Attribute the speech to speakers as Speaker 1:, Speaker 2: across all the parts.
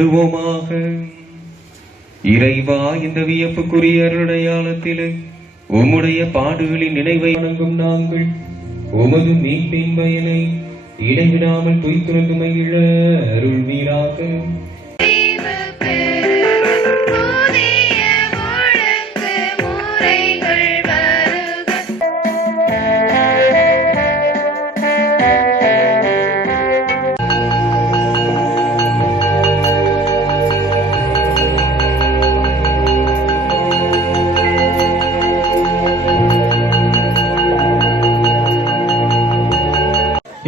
Speaker 1: மன்றாடுவோமாக இறைவா இந்த வியப்புக்குரிய அருடையாளத்திலே உம்முடைய பாடுகளின் நினைவை வணங்கும் நாங்கள் உமது மீட்பின் பயனை இடைவிடாமல் துய்த்துறந்து மகிழ அருள்வீராக.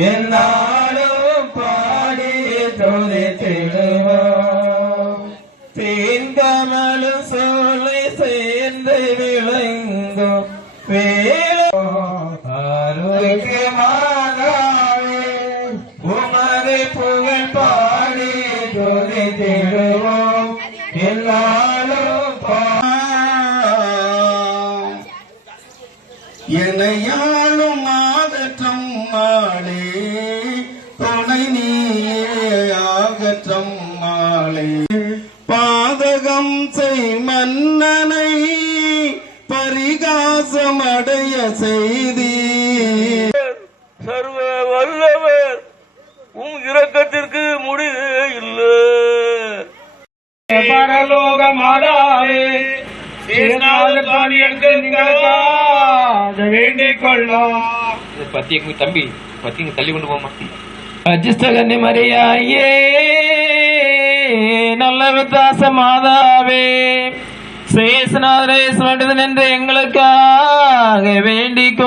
Speaker 2: எல்லாரும் பாடி துதித்திடுவோம் தீந்தமலும் சோலை சேர்ந்து விளங்கும் வேலோ. ஆரோக்கியமாகவே உமது புகழ் பாடி துதித்திடுவோம் எல்லாரும் பா என்னையாளும் மாளே துணை நீயே ஆகற்றம் மாளே. பாதகம் செய் மன்னனை பரிகாசம் அடைய செய்தி.
Speaker 3: சர்வ வல்லவர் உம் இரக்கத்திற்கு முடிவே இல்லை.
Speaker 2: பரலோக மாதாவே சேனாதான் எங்களுக்காக வேண்டிக் கொள்ளும்.
Speaker 4: பத்தியங்க தம்பி பத்தியங்க தள்ளி கொண்டு போமா
Speaker 2: அஜிஸ்டகன்னி மரியாயே நல்ல வித்தாச மாதாவே சேசனாரேஸ்வரன் என்று எங்களுக்காக வேண்டிக்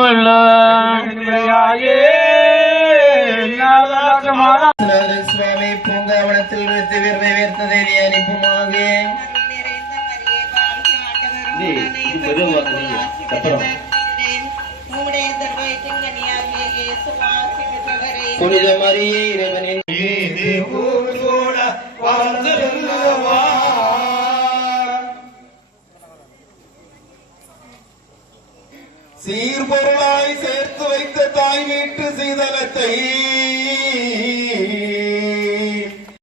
Speaker 2: சுவாமி பூங்காவனத்தில் வீர்த்ததை அனுப்புமாக
Speaker 5: நிறைந்த
Speaker 2: புனித மரியே இறைவனின் சீர்பொருளாய் சேர்த்து வைத்த தாய் வீட்டு சீதனத்தை